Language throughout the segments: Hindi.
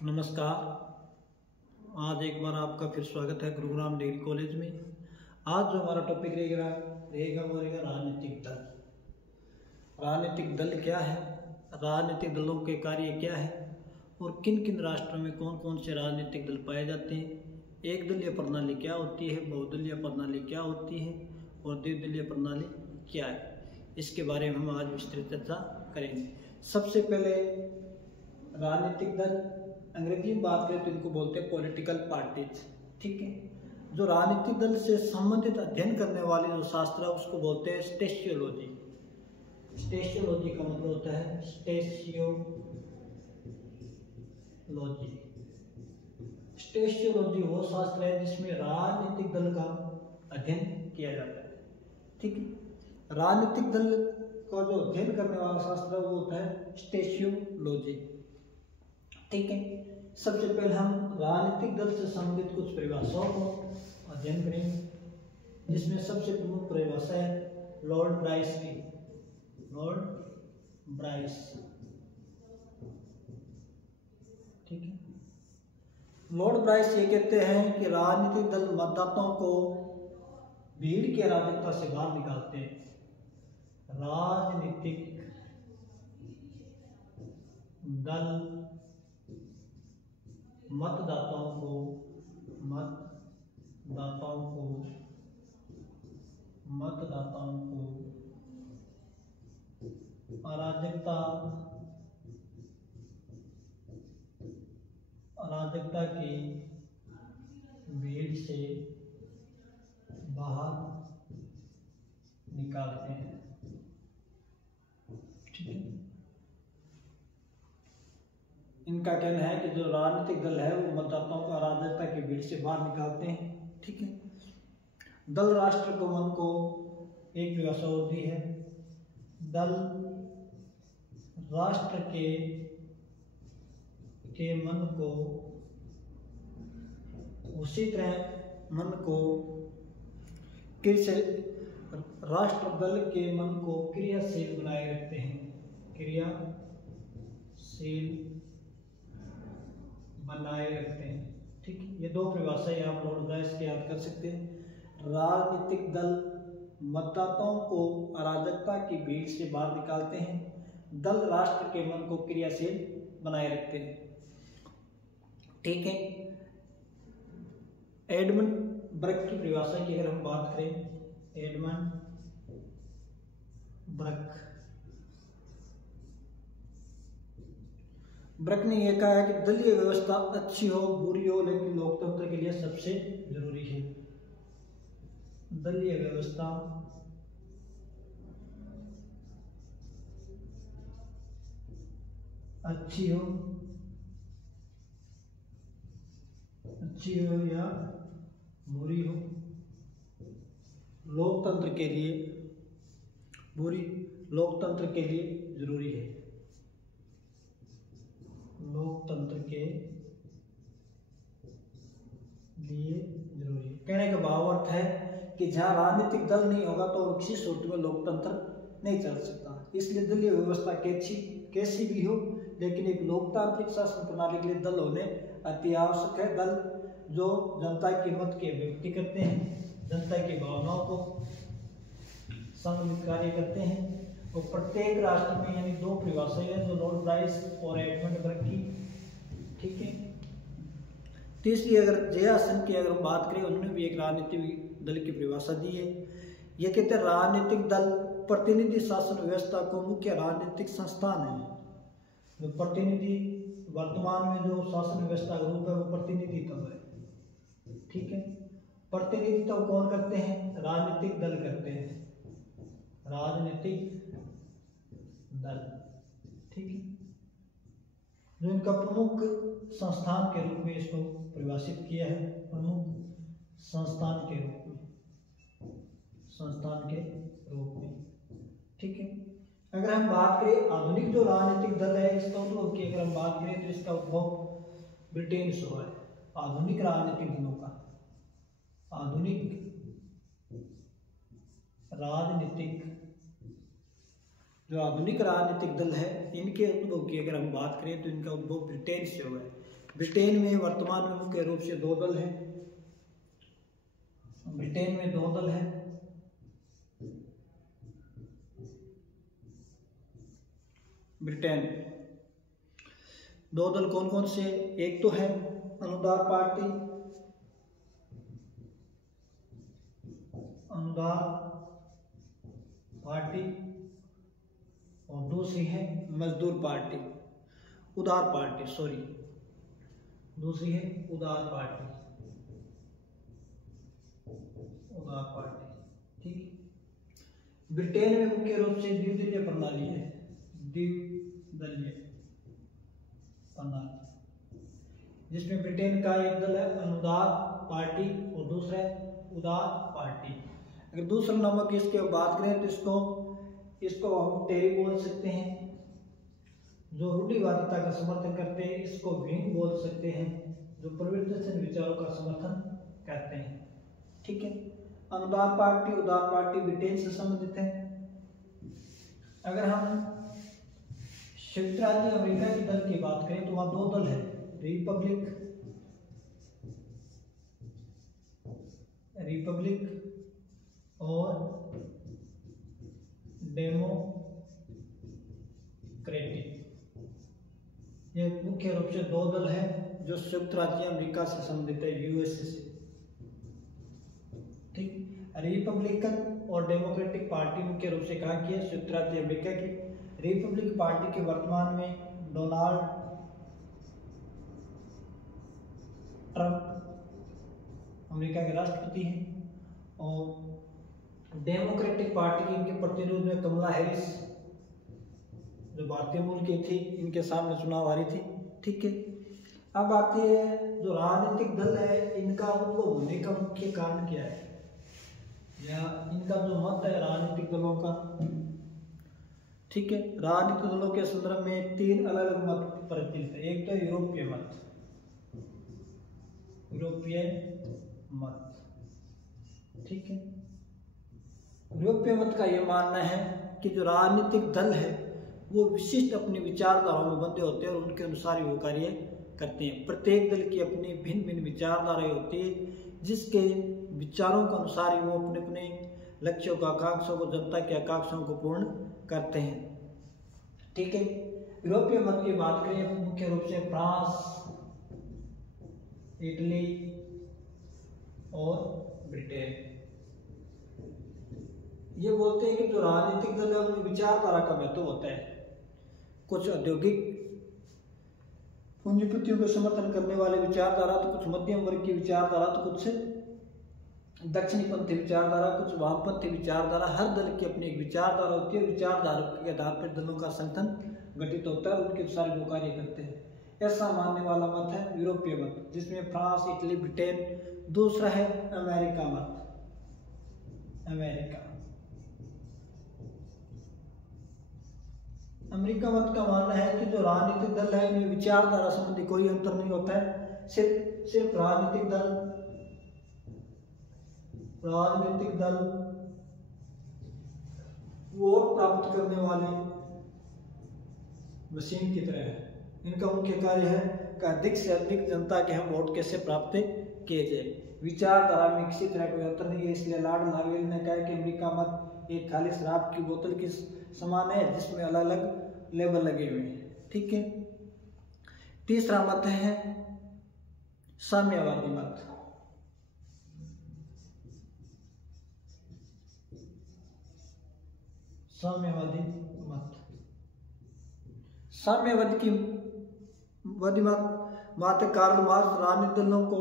नमस्कार। आज एक बार आपका फिर स्वागत है गुरुग्राम डिग्री कॉलेज में। आज जो हमारा टॉपिक रहेगा वो रहेगा राजनीतिक दल। राजनीतिक दल क्या है, राजनीतिक दलों के कार्य क्या है और किन किन राष्ट्रों में कौन कौन से राजनीतिक दल पाए जाते हैं, एक दलीय प्रणाली क्या होती है, बहुदलीय प्रणाली क्या होती है और द्विदलीय प्रणाली क्या है, इसके बारे में हम आज विस्तृत चर्चा करेंगे। सबसे पहले राजनीतिक दल, अंग्रेजी में बात करें तो इनको बोलते हैं पॉलिटिकल पार्टीज। ठीक है, जो राजनीतिक दल से संबंधित अध्ययन करने वाले जो शास्त्र है उसको बोलते हैं स्टेशियोलॉजी। स्टेशियोलॉजी का मतलब होता है स्टेशियोलॉजी। स्टेशियोलॉजी वो शास्त्र है जिसमें राजनीतिक दल का अध्ययन किया जाता है। ठीक है, राजनीतिक दल का जो अध्ययन करने वाला शास्त्र है वो होता है स्टेशियोलॉजी। ठीक है, सबसे पहले हम राजनीतिक दल से संबंधित कुछ परिभाषाओं को अध्ययन करेंगे, जिसमें सबसे प्रमुख परिभाषा है लॉर्ड ब्राइस की। लॉर्ड ब्राइस, ठीक है, लॉर्ड ब्राइस ये कहते हैं कि राजनीतिक दल मतदाताओं को भीड़ की अराजकता से बाहर निकालते हैं। राजनीतिक दल मतदाताओं को अराजकता की भीड़ से बाहर निकालते हैं। ठीक है, इनका कहना है कि जो राजनीतिक दल है वो मतदाताओं को अराजकता की भीड़ से बाहर निकालते हैं। ठीक है, दल राष्ट्र को मन को एक परिभाषा होती है, दल राष्ट्र के मन को उसी तरह मन को राष्ट्र दल के मन को क्रियाशील बनाए रखते हैं। क्रियाशील बनाए रखते हैं। ठीक है, ये दो परिभाषाएं आप लॉर्ड ब्राइस के याद कर सकते हैं। राजनीतिक दल मतदाताओं को अराजकता की भीड़ से बाहर निकालते हैं, दल राष्ट्र के मन को क्रियाशील बनाए रखते हैं। ठीक है, एडमंड ब्रक की परिभाषा की अगर हम बात करें, एडमंड ब्रक ने यह कहा है कि दलीय व्यवस्था अच्छी हो बुरी हो लेकिन लोकतंत्र के लिए सबसे जरूरी है। दलीय व्यवस्था अच्छी हो या बुरी हो, लोकतंत्र के लिए जरूरी है। लोकतंत्र के लिए जरूरी है। कहने का भाव अर्थ है कि जहां राजनीतिक दल नहीं होगा तो किसी सूरत में लोकतंत्र नहीं चल सकता। इसलिए दलीय व्यवस्था कैसी भी हो लेकिन एक लोकतांत्रिक शासन प्रणाली के लिए दल होने अति आवश्यक है। दल जो जनता की मत की अभिव्यक्ति करते हैं, जनता की भावनाओं को संगठित कार्य करते हैं। और प्रत्येक राष्ट्र में यानी दो परिभाषाएं हैं जो लॉर्ड ब्राइस और एडमंड ब्रक की। ठीक है, तीसरी अगर जयासन की अगर बात करें, उन्होंने भी एक राजनीतिक दल की परिभाषा दी है। ये कहते हैं राजनीतिक दल प्रतिनिधि शासन व्यवस्था को मुख्य राजनीतिक संस्थान है। जो प्रतिनिधि वर्तमान में जो शासन व्यवस्था का रूप है वो प्रतिनिधित्व है। ठीक है, प्रतिनिधित्व कौन करते हैं? राजनीतिक दल करते हैं, राजनीतिक दल। ठीक है, जो इनका प्रमुख संस्थान के रूप में इसको परिभाषित किया है, प्रमुख संस्थान के रूप में। ठीक है, अगर हम बात करें आधुनिक जो राजनीतिक दल है इसका उद्भव की अगर हम बात करें तो इसका उद्भव ब्रिटेन से हुआ है। आधुनिक राजनीतिक दलों का, आधुनिक राजनीतिक दल है, इनके उद्भव की अगर हम बात करें तो इनका उद्भव ब्रिटेन से हुआ है। ब्रिटेन में वर्तमान में मुख्य रूप से 2 दल हैं। ब्रिटेन में 2 दल हैं। ब्रिटेन 2 दल कौन कौन से? एक तो है अनुदार पार्टी, और दूसरी है मजदूर पार्टी, उदार पार्टी, दूसरी है उदार पार्टी। ठीक। ब्रिटेन में मुख्य रूप से द्विदलीय प्रणाली है, जिसमें ब्रिटेन का एक दल है अनुदार पार्टी और दूसरा है उदार पार्टी। अगर दूसरा नंबर की इसके बात करें तो इसको हम टेरी बोल सकते हैं, जो रूढ़िवादिता का समर्थन करते हैं। इसको विंग बोल सकते हैं, जो परिवर्तनशील विचारों का समर्थन करते हैं। ठीक है। अनुदार पार्टी, उदार पार्टी ब्रिटेन से संबंधित है। अगर हम संयुक्त राज्य अमेरिका के दल की बात करें तो वहां 2 दल है, रिपब्लिक और डेमोक्रेटिक। ये मुख्य रूप से 2 दल है जो संयुक्त राज्य अमेरिका से संबंधित है, यूएसए से। ठीक। रिपब्लिकन और डेमोक्रेटिक पार्टी मुख्य रूप से कहा कि संयुक्त राज्य अमेरिका की रिपब्लिक पार्टी के वर्तमान में डोनाल्ड ट्रंप अमेरिका के राष्ट्रपति हैं, और डेमोक्रेटिक पार्टी की इनके प्रतिनिधि में कमला हैरिस, जो भारतीय मूल की थी, इनके सामने चुनाव हारी थी। ठीक है। अब आती है जो राजनीतिक दल है, इनका उद्भव होने का मुख्य कारण क्या है, या इनका जो मत है राजनीतिक दलों का। ठीक है। राजनीतिक दलों के संदर्भ में 3 अलग अलग मत प्रचलित है। एक तो यूरोपीय मत। ठीक है। यूरोपीय मत का यह मानना है कि जो राजनीतिक दल है वो विशिष्ट अपनी विचारधाराओं में बंधे होते हैं और उनके अनुसार ही वो कार्य करते हैं। प्रत्येक दल की अपनी भिन्न भिन्न विचारधाराएं होती है, जिसके विचारों के अनुसार ही वो अपने अपने लक्ष्यों को, आकांक्षाओं को, जनता की आकांक्षाओं को पूर्ण करते हैं। ठीक है। यूरोपीय मत की बात करें मुख्य रूप से फ्रांस, इटली और ब्रिटेन। ये बोलते हैं कि जो राजनीतिक दल है उनमें विचारधारा का महत्व होता है। कुछ औद्योगिक पूंजीपतियों को समर्थन करने वाले विचारधारा, तो कुछ मध्यम वर्ग की विचारधारा, तो कुछ दक्षिणपंथी विचारधारा, कुछ वामपंथी विचारधारा। हर दल की अपनी एक विचारधारा होती है। विचारधारा के आधार पर दलों का संगठन गठित होता है, उनके अनुसार वो कार्य करते हैं। ऐसा मानने वाला मत है यूरोपीय मत, जिसमें फ्रांस, इटली, ब्रिटेन। दूसरा है अमेरिका मत। अमेरिका मत का मानना है कि जो राजनीतिक दल है इनमें विचारधारा संबंधी कोई अंतर नहीं होता है। सिर्फ राजनीतिक दल वोट प्राप्त करने वाले मशीन की तरह है। इनका मुख्य कार्य है कि अधिक से अधिक जनता के हम वोट कैसे प्राप्त किए जाए। विचारधारा में किसी तरह कोई अंतर नहीं है। इसलिए लॉर्ड लार्वेल ने कहा कि अमेरिका मत एक खाली शराब की बोतल के समान है, जिसमें अलग अलग लेबल लगे हुए हैं। ठीक है। तीसरा मत है साम्यवादी मत। साम्यवादी मत कार्ल मार्क्स राजनीतिक दलों को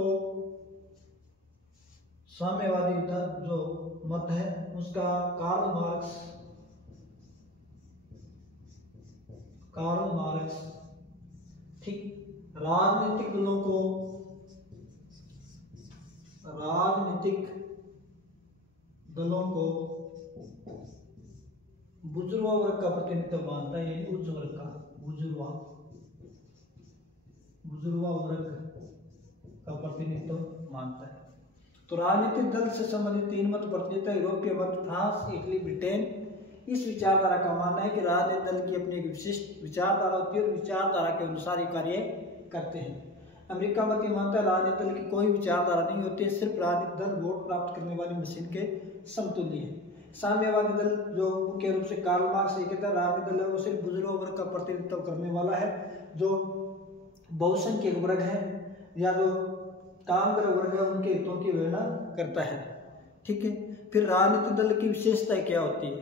साम्यवादी दल जो मत है उसका कार्ल मार्क्स ठीक राजनीतिक दलों को बुजुर्गा वर्ग का प्रतिनिधित्व मानता है। यानी उच्च वर्ग का बुजुर्गा वर्ग का प्रतिनिधित्व मानता है। तो राजनीतिक दल से संबंधित 3 मत प्रचलित है। यूरोपीय मत, फ्रांस, इटली, ब्रिटेन। इस विचारधारा का मानना है कि राजनीतिक दल की अपनी एक विशिष्ट विचारधारा होती है और विचारधारा के अनुसार ये कार्य करते हैं। अमेरिका मत ये मानता है राजनीतिक दल की कोई विचारधारा नहीं होती है, सिर्फ राजनीतिक दल वोट प्राप्त करने वाली मशीन के समतुल्य है। साम्यवादी दल जो मुख्य रूप से कार्ल मार्क्स ये कहता है राजनीतिक दल है वो सिर्फ बुजुर्गों वर्ग का प्रतिनिधित्व करने वाला है, जो बहुसंख्यक वर्ग है या जो कामगर वर्ग है उनके हितों की अवहेलना करता है। ठीक है, फिर राजनीतिक दल की विशेषताएं क्या होती है?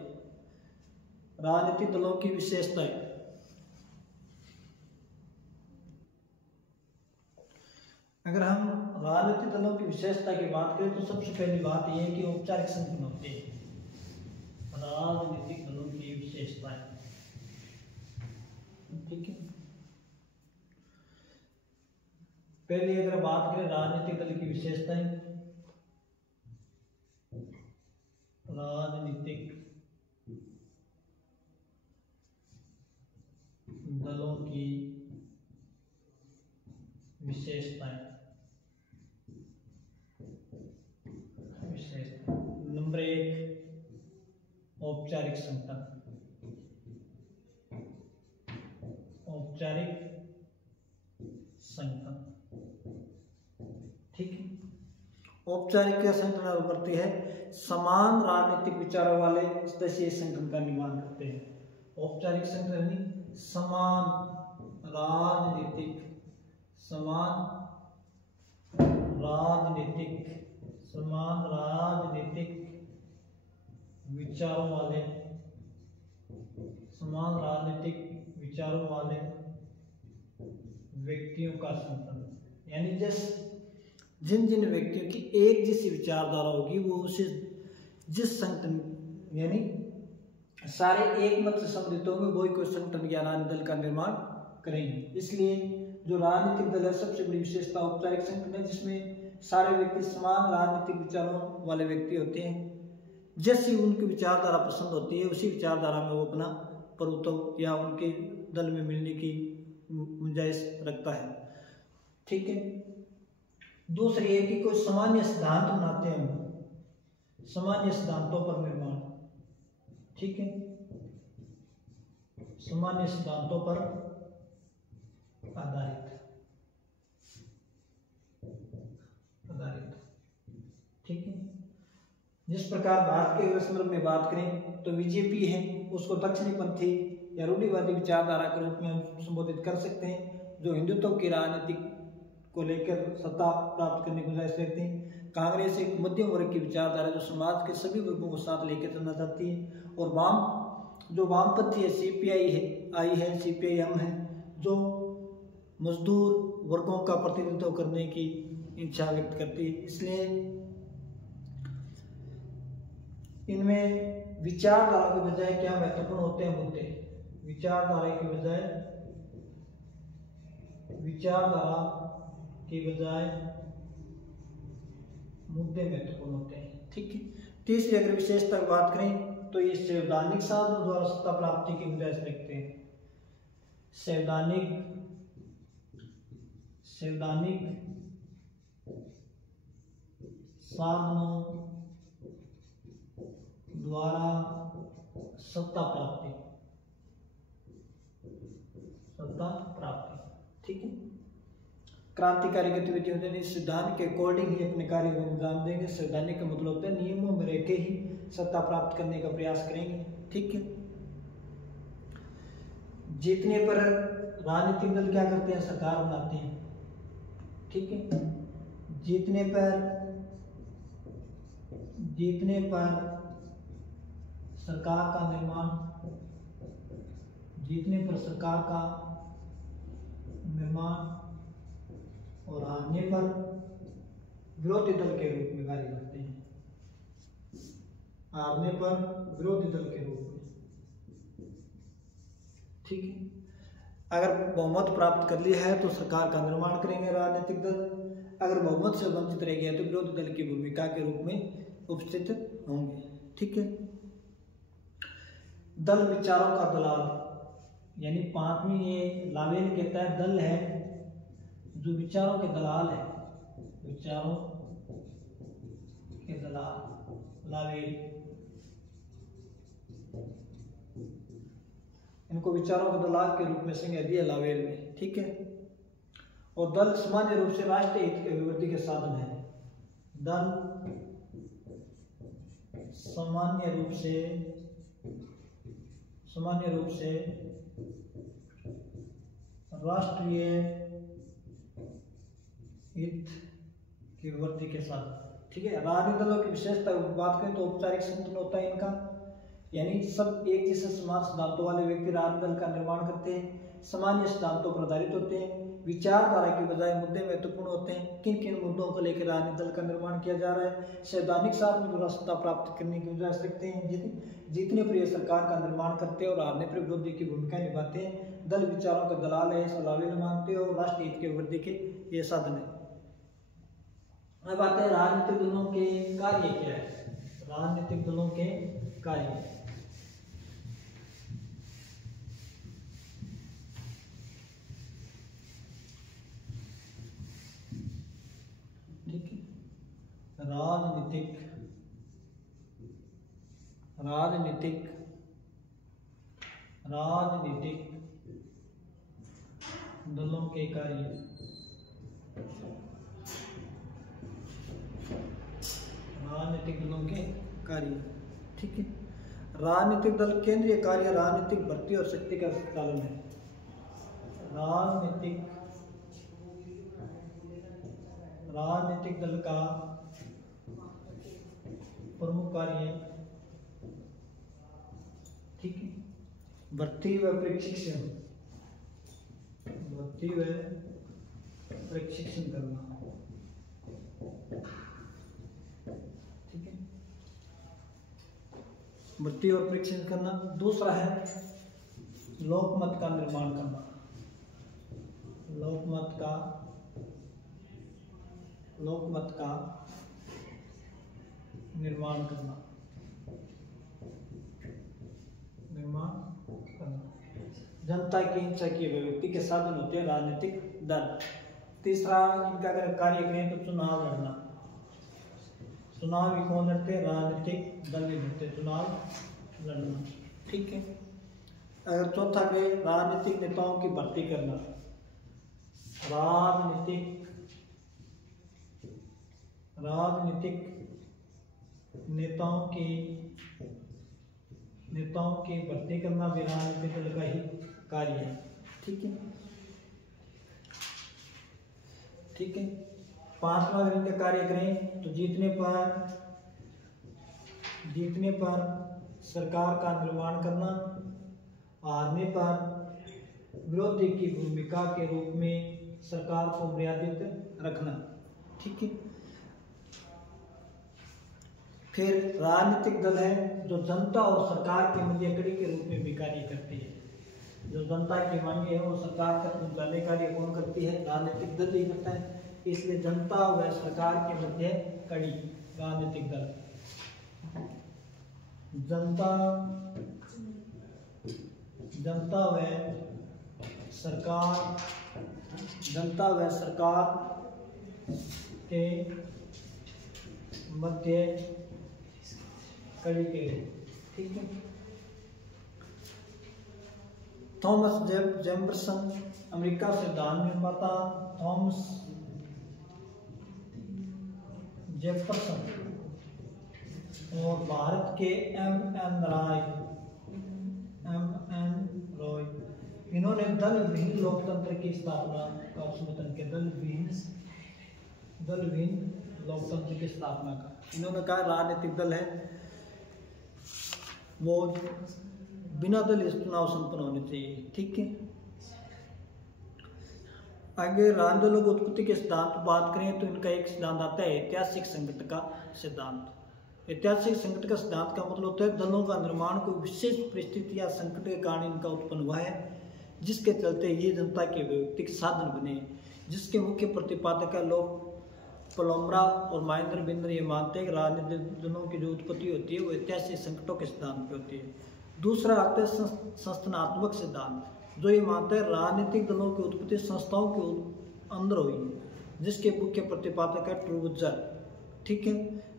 राजनीतिक दलों की विशेषताएं, अगर हम राजनीतिक दलों की विशेषता की बात करें तो सबसे पहली बात यह है कि औपचारिक संगठन होते हैं। राजनीतिक दलों की विशेषताएं, ठीक है, पहले अगर बात करें राजनीतिक दल की विशेषताएं, राजनीतिक दलों की विशेषताएं, नंबर 1 औपचारिक संगठन, औपचारिक संगठन, ठीक है। औपचारिक संगठन करती है समान राजनीतिक विचारों वाले सदस्य संगठन का निर्माण करते हैं। औपचारिक संगठन समान राजनीतिक विचारों वाले व्यक्तियों का संगठन, यानी जिन व्यक्तियों की एक जैसी विचारधारा होगी वो उसे जिस संगठन यानी सारे एक मत से सम्मिलित होंगे वही कोई संगठन या राजनीतिक दल का निर्माण करेंगे। इसलिए जो राजनीतिक दल है सबसे बड़ी विशेषता औपचारिक संगठन है, जिसमें सारे व्यक्ति समान राजनीतिक विचारों वाले व्यक्ति होते हैं। जैसी उनकी विचारधारा पसंद होती है उसी विचारधारा में वो अपना प्रभुत्व या उनके दल में मिलने की गुंजाइश रखता है। ठीक है, दूसरी है कि कोई सामान्य सिद्धांत बनाते हैं, सामान्य सिद्धांतों पर निर्माण, ठीक है, सामान्य सिद्धांतों पर आधारित, ठीक है। जिस प्रकार भारत के संदर्भ में बात करें तो बीजेपी है उसको दक्षिणी पंथी या रूढ़िवादी विचारधारा के रूप में हम संबोधित कर सकते हैं, जो हिंदुत्व की राजनीति को लेकर सत्ता प्राप्त करने की गुंजाइश रखती है। कांग्रेस एक मध्यम वर्ग की विचारधारा जो समाज के सभी वर्गों को साथ लेकर चलना चाहती है। और वामपंथी है सीपीआईएम है जो मजदूर वर्गों का प्रतिनिधित्व करने की इच्छा व्यक्त करती है। इसलिए इनमें विचारधारा के बजाय क्या महत्वपूर्ण होते हैं मुद्दे, विचारधारा के बजाय मुद्दे महत्वपूर्ण होते हैं। ठीक है, तीसरी अगर विशेषता की बात करें तो ये संवैधानिक साधनों द्वारा सत्ता प्राप्ति की गुंजाइश रखते हैं। संवैधानिक साधनों द्वारा सत्ता प्राप्ति, ठीक है। क्रांतिकारी गतिविधि होते हैं, संविधान के अकॉर्डिंग ही अपने कार्य को अंजाम देंगे। संवैधानिक का मतलब होता है नियमों में रहकर ही सत्ता प्राप्त करने का प्रयास करेंगे। ठीक है, जीतने पर राजनीतिक दल क्या करते हैं, सरकार बनाते हैं। ठीक है, जीतने पर सरकार का निर्माण, और हारने पर विरोधी दल के रूप में कार्य करते हैं, ठीक है। अगर बहुमत प्राप्त कर लिया है तो सरकार का निर्माण करेंगे राजनीतिक दल, अगर बहुमत से वंचित रह गया तो विरोधी दल की भूमिका के रूप में उपस्थित होंगे। ठीक है, दल विचारों का दलाल, यानी पांचवी ये लावेल कहता है दल है जो विचारों के दलाल है, लावेल, इनको विचारों के दलाल के रूप में संज्ञा दी है लावेल में। ठीक है, और दल सामान्य रूप से राष्ट्रीय हित की अभिवृद्धि के साधन है। दल सामान्य रूप से राष्ट्रीय हित की वृद्धि के साथ, ठीक है। राजनीतिक दलों की विशेषता बात करें तो औपचारिक संगठन होता है इनका, यानी सब एक जैसे समान सिद्धांतों वाले व्यक्ति राजनीतिक दल का निर्माण करते हैं, सामान्य सिद्धांतों पर आधारित होते हैं, विचारधारा की बजाय मुद्दे महत्वपूर्ण होते हैं। किन किन मुद्दों को लेकर राजनीतिक दल का निर्माण किया जा रहा है, संवैधानिक साधन द्वारा सत्ता प्राप्त करने की वजह रखते हैं, जीतने पर सरकार का निर्माण करते हैं और हारने पर विरोधी की भूमिका निभाते हैं। दल विचारों का दलाल है, सलावे मानते हैं और राष्ट्रीय हित के वृद्धि के ये साधन है। अब आते हैं राजनीतिक दलों के कार्य क्या है। राजनीतिक दलों के कार्य, ठीक है। राजनीतिक दलों के कार्य, राजनीतिक दलों के कार्य, ठीक है। राजनीतिक दल केंद्रीय कार्य राजनीतिक भर्ती और शक्ति का संचालन है। राजनीतिक दल का प्रमुख कार्य, ठीक है, भर्ती व प्रशिक्षण करना, ठीक है, भर्ती और प्रशिक्षण करना। दूसरा है लोकमत का निर्माण करना, लोकमत का निर्माण करना। जनता की इच्छा की अभिव्यक्ति के साधन होते हैं राजनीतिक दल। तीसरा इनका अगर कार्य करें तो चुनाव लड़ना। चुनाव भी कौन लड़ते हैं? राजनीतिक दल भी लड़ते, चुनाव लड़ना, ठीक है। अगर चौथा करें राजनीतिक नेताओं की भर्ती करना। राजनीतिक नेताओं की भर्ती करना भी राजनीतिक दल का ही कार्य है, ठीक है, ठीक है। पांचवा अगर इनका कार्य करें तो जीतने पर सरकार का निर्माण करना, हारने पर विरोधी की भूमिका के रूप में सरकार को मर्यादित रखना, ठीक है। फिर राजनीतिक दल है जो जनता और सरकार के मध्यकड़ी के रूप में भी कार्य करती है। जो जनता की मांगे है वो सरकार तक पहुंचाने का कार्य कौन करती है? राजनीतिक दल ही करता है। इसलिए जनता व सरकार के मध्य कड़ी राजनीतिक दल। जनता व सरकार के मध्य कड़ी के, ठीक है। थॉमस जेफरसन अमेरिका से दान निर्माता थॉमस जेफरसन और भारत के एम.एन. रॉय इन्होंने दल विहीन लोकतंत्र की स्थापना का समर्थन किया। दल विहीन लोकतंत्र की स्थापना का इन्होंने कहा राजनीतिक दल है वो बिना दल चुनाव संपन्न होने चाहिए, ठीक है। आगे राजनीतिक दलों की उत्पत्ति के सिद्धांत बात करें तो इनका एक सिद्धांत आता है ऐतिहासिक संकट का सिद्धांत। ऐतिहासिक संकट का सिद्धांत का मतलब होता है दलों का निर्माण कोई विशेष परिस्थिति या संकट के कारण इनका उत्पन्न हुआ है, जिसके चलते ये जनता के अभिव्यक्ति के साधन बने, जिसके मुख्य प्रतिपादक है लोग पलोम्बरा और महेंद्र बिंद्र ये मानते हैं कि राजनीतिक दलों की जो उत्पत्ति होती है वो ऐतिहासिक संकटों के सिद्धांत पे होती है। दूसरा आता है संस्थानात्मक सिद्धांत, जो ये मानता है राजनीतिक दलों की उत्पत्ति संस्थाओं के अंदर हुई है, जिसके मुख्य प्रतिपादक है ट्रूवुजर, ठीक है।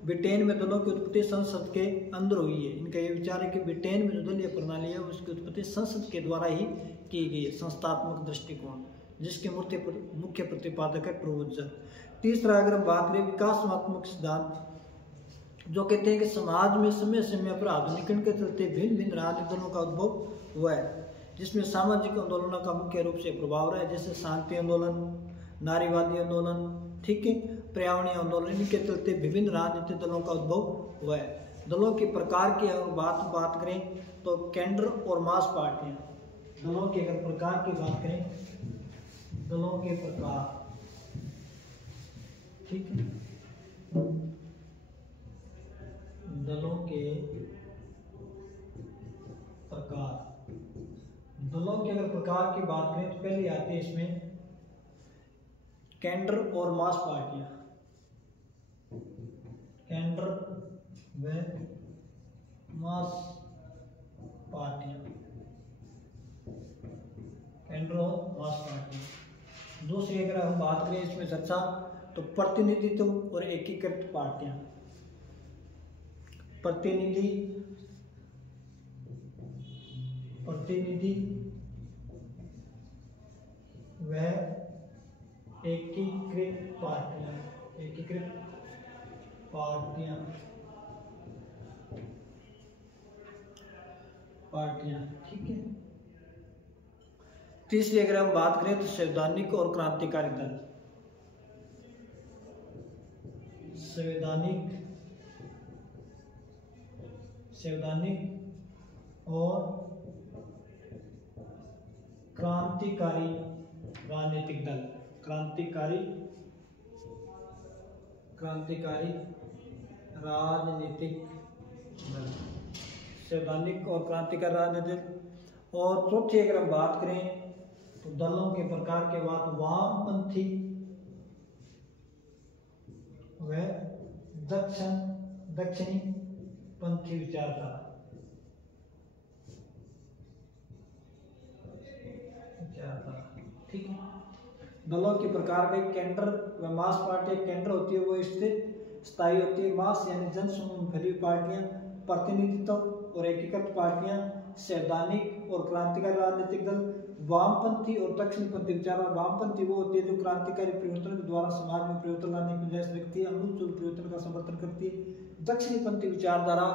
ब्रिटेन में दलों की उत्पत्ति संसद के अंदर हुई है। इनका ये विचार है कि ब्रिटेन में जो दलीय प्रणाली है उसकी उत्पत्ति संसद के द्वारा ही की गई है, संस्थात्मक दृष्टिकोण, जिसके मुख्य प्रतिपादक है प्रोवोजर। तीसरा अगर हम बात करें विकासात्मक सिद्धांत, जो कहते हैं कि समाज में समय समय पर आधुनिकीकरण के चलते भिन्न भिन्न राजनीतिक दलों का उद्भव हुआ है, जिसमें सामाजिक आंदोलनों का मुख्य रूप से प्रभाव रहा है, जैसे शांति आंदोलन, नारीवादी आंदोलन, ठीक है, पर्यावरणीय आंदोलन। इनके चलते विभिन्न राजनीतिक दलों का उद्भव हुआ है। दलों के प्रकार की अगर बात करें तो केंद्र और मास पार्टियां। दलों के अगर प्रकार की बात करें, दलों के प्रकार, ठीक है, दलों के प्रकार, दलों के अगर प्रकार की बात करें तो पहले आती है इसमें केंद्र और मास पार्टियां। केंद्र व मास पार्टियां, केंद्र और मास पार्टियां। दूसरी अगर हम बात करें इसमें चर्चा तो प्रतिनिधित्व और एकीकृत पार्टियां। प्रतिनिधि व एकीकृत पार्टियां, एकीकृत पार्टियां, ठीक है। तीसरी अगर हम बात करें तो संवैधानिक और क्रांतिकारी दल। संवैधानिक और क्रांतिकारी राजनीतिक दल। क्रांतिकारी राजनीतिक दल, संवैधानिक और क्रांतिकारी राजनीतिक। और चौथी अगर हम बात करें तो दलों के प्रकार के बाद वामपंथी व दक्षिणी पंथी विचारधारा। ठीक है, दलों के प्रकार के केंद्र व मास पार्टी। केंद्र होती है वो स्थिर स्थायी होती है, मास यानी जनसमूह में फैली पार्टियां, प्रतिनिधित्व और एकीकृत पार्टियां, संवैधानिक और क्रांतिकारी राजनीतिक दल, वामपंथी और दक्षिणपंथी विचारधारा। वामपंथी वो होती है जो क्रांतिकारी परिवर्तन के द्वारा समाज में परिवर्तन लाने की गुंजाइश रखती है, अमूलचूल परिवर्तन का समर्थन करती है। दक्षिणपंथी विचारधारा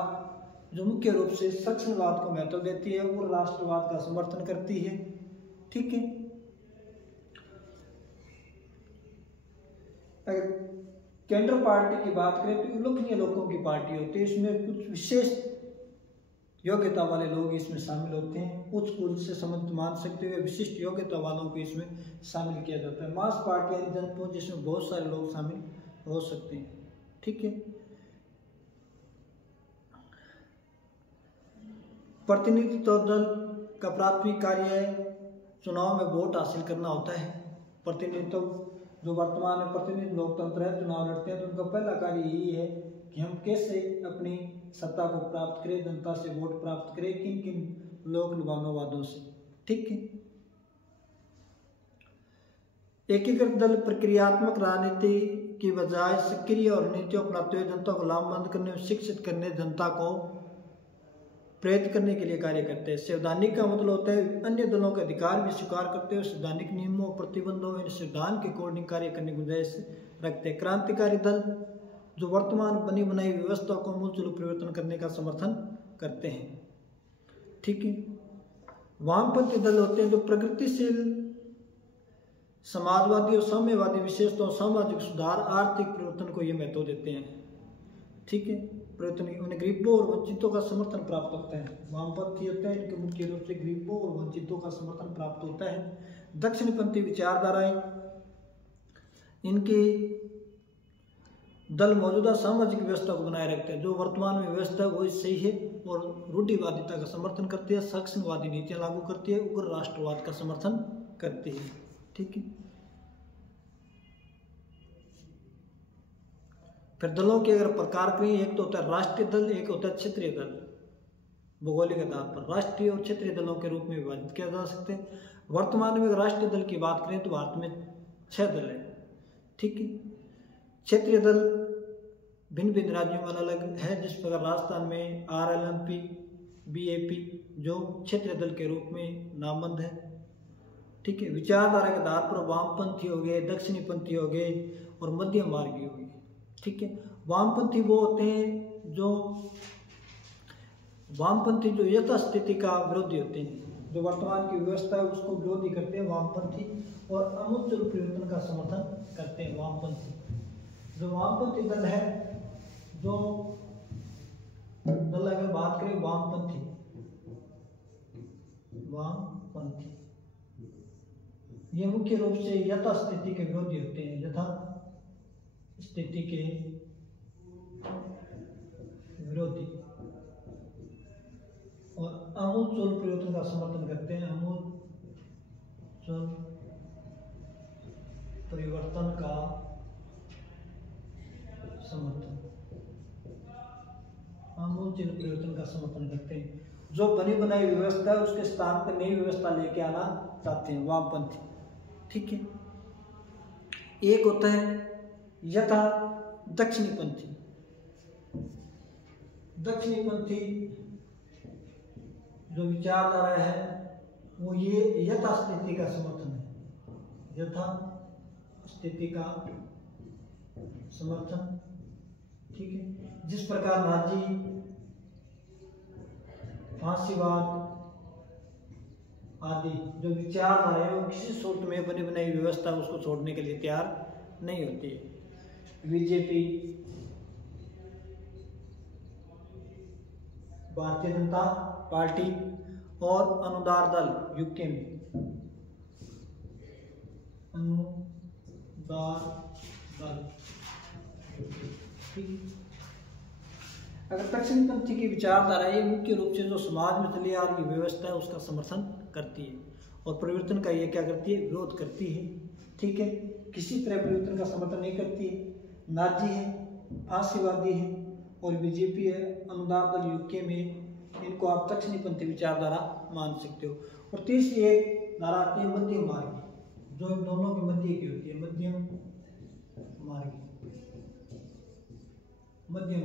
जो मुख्य रूप से सक्षणवाद को महत्व देती है और राष्ट्रवाद का समर्थन करती है, ठीक है। अगर केंद्र पार्टी की बात करें तो उल्लेखनीय लोगों की पार्टी होती है, इसमें कुछ विशेष योग्यता वाले लोग इसमें शामिल होते हैं, उच्च कुल से संबंध मान सकते हुए विशिष्ट योग्यता वालों को इसमें शामिल किया जाता है। मास पार्टी यानी जनपूंज, जिसमें बहुत सारे लोग शामिल हो सकते हैं, ठीक है। प्रतिनिधित्व दल का प्राथमिक कार्य चुनाव में वोट हासिल करना होता है। प्रतिनिधित्व जो वर्तमान में प्रतिनिधि लोकतंत्र है, चुनाव लड़ते हैं तो उनका पहला कार्य यही है कि हम कैसे अपनी सत्ता को प्राप्त करें, जनता से वोट प्राप्त करें, किन किन लोक लुभावनों से, ठीक है। एकीकृत दल प्रक्रियात्मक राजनीति की बजाय सक्रिय और नीतियों अपनाते हुए जनता को लामबंद करने और शिक्षित करने, जनता को प्रेरित करने के लिए कार्य करते हैं। संवैधानिक का मतलब होता है अन्य दलों के अधिकार भी स्वीकार करते हुए संवैधानिक नियमों और प्रतिबंधों में संविधान के अकॉर्डिंग कार्य करने की गुंजाइश रखते हैं। क्रांतिकारी दल जो वर्तमान बनी बनाई व्यवस्था को मूलचूल परिवर्तन करने का समर्थन करते हैं, ठीक है। वामपंथी दल होते हैं जो प्रगतिशील समाजवादी और साम्यवादी विशेषताओं, सामाजिक सुधार, आर्थिक परिवर्तन को ये महत्व देते हैं, ठीक है। परिवर्तन उन्हें गरीबों और वंचितों का समर्थन प्राप्त होता है। वामपंथी होते हैं इनके मुख्य रूप से गरीबों और वंचितों का समर्थन प्राप्त होता है। दक्षिणपंथी विचारधाराएं, इनकी दल मौजूदा सामाजिक व्यवस्था को बनाए रखते हैं, जो वर्तमान में व्यवस्था वही सही है और रूढ़िवादिता का समर्थन करती है, सक्षणवादी नीतियां लागू करती है, उग्र राष्ट्रवाद का समर्थन करती है, ठीक है। फिर दलों के अगर प्रकार करें, एक तो होता है राष्ट्रीय दल, एक होता है क्षेत्रीय दल। भौगोलिक आधार पर राष्ट्रीय और क्षेत्रीय दलों के रूप में विभाजित किया जा सकते हैं। वर्तमान में राष्ट्रीय दल की बात करें तो भारत में 6 दल है, ठीक है। क्षेत्रीय दल भिन्न भिन्न राज्यों में अलग अलग है, जिस प्रकार राजस्थान में RLMP, BAP जो क्षेत्रीय दल के रूप में नामबंद है, ठीक है। विचारधारा के आधार पर वामपंथी हो गए, दक्षिणी पंथी हो गए और मध्यम मार्गी हो गए, ठीक है। वामपंथी वो होते हैं जो यथास्थिति का विरोधी होते हैं, जो वर्तमान की व्यवस्था है उसको विरोधी करते हैं वामपंथी, और आमूलचूल परिवर्तन का समर्थन करते हैं वामपंथी। जो वामपंथी दल है, जो दल अगर बात करें वामपंथी ये मुख्य रूप से यथास्थिति के विरोधी होते हैं, यथा स्थिति के विरोधी, और आमूलचूल परिवर्तन का समर्थन करते हैं, आमूलचूल परिवर्तन का समर्थन, आमूलचूल परिवर्तन का समर्थन करते हैं। जो बनी बनाई व्यवस्था है उसके स्थान पर नई व्यवस्था लेके आना चाहते हैं वामपंथी, ठीक है। एक होता है यथा दक्षिणी पंथी। दक्षिणी पंथी जो विचारधारा है वो ये यथास्थिति का समर्थन है, यथा स्थिति का समर्थन, ठीक है। जिस प्रकार नाजी, फांसीवाद आदि जो विचारधारा है वो किसी सूरत में बनी बनाई व्यवस्था उसको छोड़ने के लिए तैयार नहीं होती है। बीजेपी, भारतीय जनता पार्टी और अनुदार दल यूके में, अनुदार दल, ठीक। अगर दक्षिणी पंथी की विचारधारा ये मुख्य रूप से जो समाज में चली आ रही व्यवस्था है उसका समर्थन करती है, और परिवर्तन का ये क्या करती है, विरोध करती है, ठीक है। किसी तरह परिवर्तन का समर्थन नहीं करती है। नाजी है, फांसीवादी है, और बीजेपी है, अनुदार दल यूके में, इनको आप दक्षिणी पंथी विचारधारा मान सकते हो। और तीसरी एक धारा आती है मध्यम मार्गी, जो इन दोनों के मध्य की होती है, मध्यम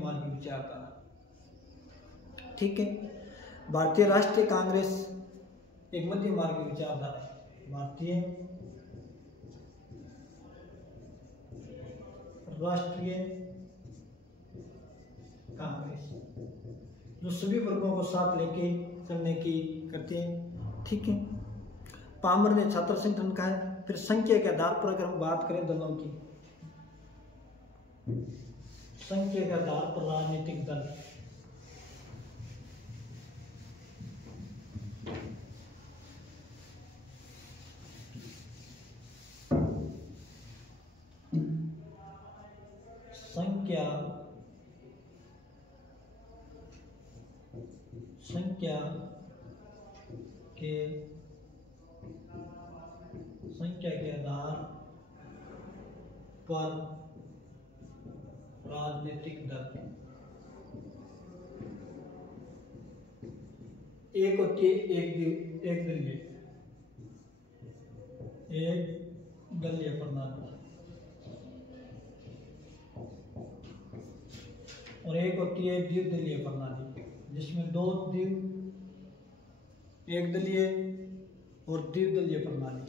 मार्गी विचारधारा, ठीक है। भारतीय राष्ट्रीय कांग्रेस एक मध्यम मार्गी विचारधारा है। भारतीय राष्ट्रीय कांग्रेस जो सभी वर्गों को साथ लेके चलने की करते हैं, ठीक है। पामर ने छात्र संगठन का है। फिर संख्या के आधार पर अगर हम बात करें दलों की, संख्या के आधार पर राजनीतिक दल, संख्या के आधार पर राजनीतिक दल, एक होती है एक दलीय प्रणाली, और एक होती है द्विदलीय प्रणाली, जिसमें दो एक दलीय और द्विदलीय प्रणाली,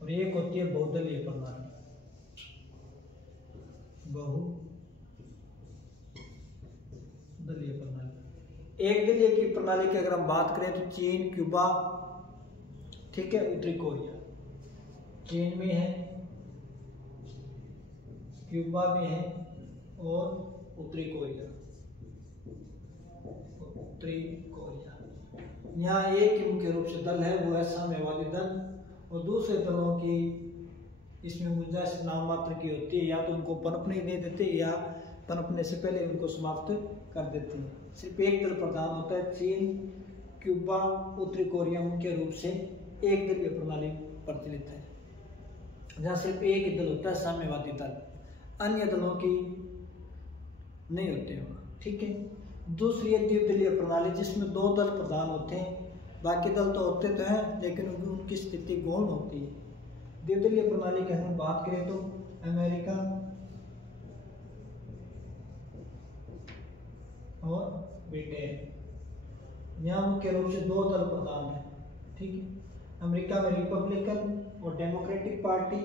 और एक होती है बहुदलीय प्रणाली, बहुदलीय प्रणाली। एक दलीय की प्रणाली की अगर हम बात करें तो चीन, क्यूबा, ठीक है, उत्तरी कोरिया, चीन में है, क्यूबा में है, और उत्तरी कोरिया। यहाँ एक ही मुख्य रूप से दल है, वो है साम्यवादी दल, और दूसरे दलों की इसमें गुंजाइश नाम मात्र की होती है, या तो उनको पनपने नहीं देते या पनपने से पहले उनको समाप्त कर देते हैं। सिर्फ एक दल प्रधान होता है। चीन, क्यूबा, उत्तरी कोरिया मुख्य रूप से एक दलीय प्रणाली प्रचलित है, जहाँ सिर्फ एक ही दल होता है, साम्यवादी दल, अन्य दलों की नहीं होते हैं, ठीक है। दूसरी है द्विदलीय प्रणाली, जिसमें दो दल प्रधान होते हैं, बाकी दल तो होते तो हैं लेकिन उनकी स्थिति गौण होती है। द्विदलीय प्रणाली की हम बात करें तो अमेरिका और ब्रिटेन, यहाँ मुख्य रूप से दो दल प्रधान है, ठीक है। अमेरिका में रिपब्लिकन और डेमोक्रेटिक पार्टी,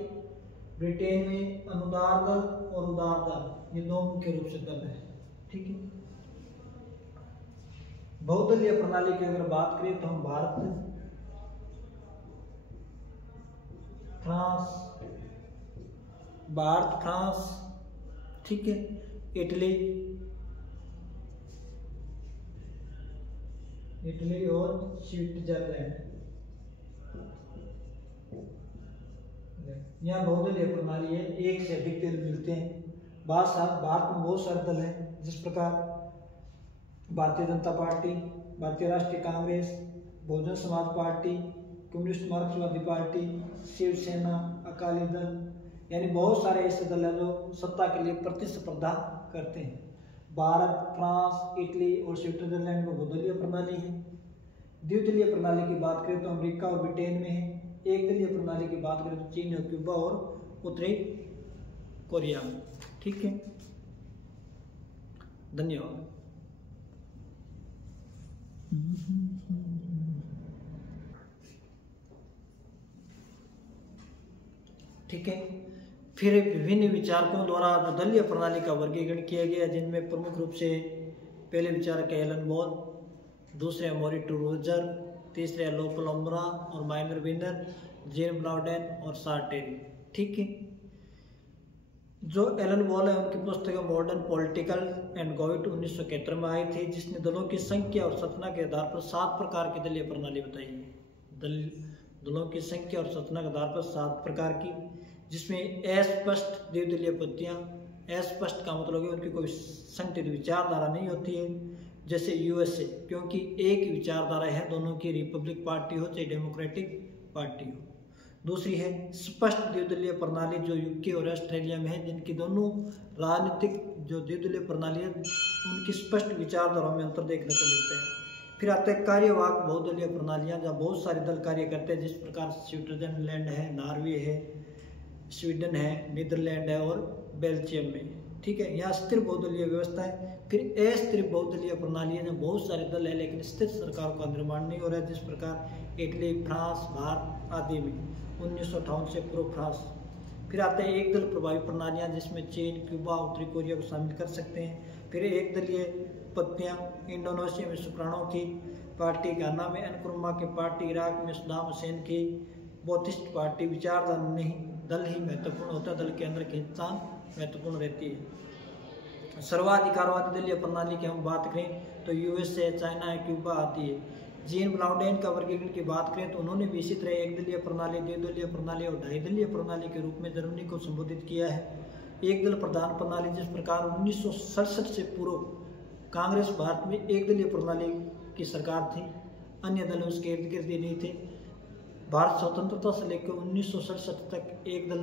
ब्रिटेन में अनुदार दल और उदार दल, ये दो मुख्य रूप से दल है, ठीक है। बहुदलीय प्रणाली की अगर बात करें तो हम भारत, फ्रांस, ठीक है, इटली और स्विट्जरलैंड, यहाँ बहुदलीय प्रणाली है, एक से अधिक दल मिलते हैं। भारत में बहुत सारे दल हैं, जिस प्रकार भारतीय जनता पार्टी, भारतीय राष्ट्रीय कांग्रेस, बहुजन समाज पार्टी, कम्युनिस्ट मार्क्सवादी पार्टी, शिवसेना, अकाली दल, यानी बहुत सारे ऐसे दल हैं जो सत्ता के लिए प्रतिस्पर्धा करते हैं। भारत, फ्रांस, इटली और स्विट्जरलैंड में बहुदलीय प्रणाली है। द्विदलीय प्रणाली की बात करें तो अमेरिका और ब्रिटेन में है। एक दलीय प्रणाली की बात करें तो चीन और क्यूबा और उत्तरी कोरिया में, ठीक है। धन्यवाद। ठीक है, फिर विभिन्न विचारकों द्वारा जो दलीय प्रणाली का वर्गीकरण किया गया, जिनमें प्रमुख रूप से पहले विचारक एलन बॉल, दूसरे मॉरिस रोजर, तीसरे लोपलम्ब्रा और माइनर विनर, जेन ब्लाउडेन और सार्टेरी, ठीक है। जो एलन बॉल है उनकी पुस्तक मॉडर्न पॉलिटिकल एंड गवर्नमेंट 1971 में आई थी, जिसने दलों की संख्या और संरचना के आधार पर 7 प्रकार की दलीय प्रणाली बताई है। दलों की संख्या और संरचना के आधार पर 7 प्रकार की, जिसमें अस्पष्ट द्विदलीय पद्धतियाँ। अस्पष्ट का मतलब है उनकी कोई संगठित विचारधारा नहीं होती है, जैसे यूएसए, क्योंकि एक विचारधारा है दोनों की, रिपब्लिक पार्टी हो चाहे डेमोक्रेटिक पार्टी हो। दूसरी है स्पष्ट द्विदलीय प्रणाली, जो यूके और ऑस्ट्रेलिया में है, जिनकी दोनों राजनीतिक जो द्विदलीय प्रणाली है उनकी स्पष्ट विचारधाराओं में अंतर देखने को मिलता है। फिर आता है कार्यवाहक बहुदलीय प्रणालियाँ, जहाँ बहुत सारे दल कार्य करते हैं, जिस प्रकार स्विट्जरलैंड है, नॉर्वे है, स्वीडन है, नीदरलैंड है और बेल्जियम में, ठीक है। यहाँ स्थिर बहुदलीय व्यवस्था है। फिर अस्थिर बहुदलीय प्रणाली है, जहाँ बहुत सारे दल है लेकिन स्थिर सरकार का निर्माण नहीं हो रहा है, जिस प्रकार इटली, फ्रांस, भारत आदि में 1958 से पूर्व फ्रांस। फिर आते हैं एक दल प्रभावी प्रणालियाँ, जिसमें चीन, क्यूबा, उत्तरी कोरिया को शामिल कर सकते हैं। फिर एक दलीय पत्तियाँ, इंडोनेशिया में सुप्रानो की पार्टी, घाना में एनक्रुमा की पार्टी, इराक में सद्दाम हुसैन की बौद्धिस्ट पार्टी। विचारधारा नहीं, दल ही महत्वपूर्ण होता है, दल के अंदर की पहचान महत्वपूर्ण रहती है। सर्वाधिकारवादी दलीय प्रणाली की हम बात करें तो यूएसए, चाइना, क्यूबा आदि है। जीन ब्लाउडेन का वर्गीकरण की बात करें तो उन्होंने भी इसी तरह एक दलीय प्रणाली, द्विदलीय प्रणाली और ढाई दलीय प्रणाली के रूप में जर्मनी को संबोधित किया है। एक दल प्रधान प्रणाली, जिस प्रकार 1967 से पूर्व कांग्रेस भारत में एक दलीय प्रणाली की सरकार थी, अन्य दल उसके इर्द गिर्द नहीं थे। भारत स्वतंत्रता से लेकर 1967 तक एक दल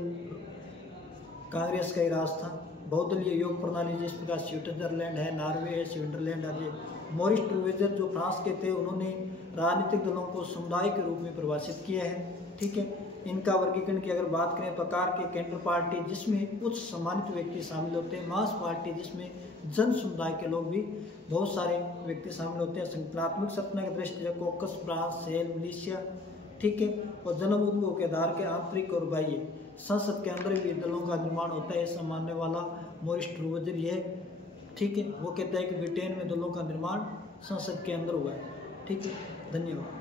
कांग्रेस का ही राज था। बहुदलीय योग प्रणाली, जिस प्रकार स्विट्जरलैंड है, नॉर्वे है, स्विट्जरलैंड आदि। मॉरिस रोजर जो फ्रांस के थे, उन्होंने राजनीतिक दलों को समुदाय के रूप में परिभाषित किया है, ठीक है। इनका वर्गीकरण की अगर बात करें, प्रकार के केंद्र पार्टी, जिसमें उच्च सम्मानित व्यक्ति शामिल होते हैं, मास पार्टी, जिसमें जन समुदाय के लोग भी बहुत सारे व्यक्ति शामिल होते हैं, संगठनात्मक सत्ता की दृष्टि से कॉकस, फ्रांस, सेल, मलेशिया, ठीक है। और जन्म उद्भव के आधार के आंतरिक और बाह्य संसद के अंदर भी दलों का निर्माण होता है, ऐसा मानने वाला मॉरिस रोजर है, ठीक है। वो कहता है कि ब्रिटेन में दलों का निर्माण संसद के अंदर हुआ है, ठीक है। धन्यवाद।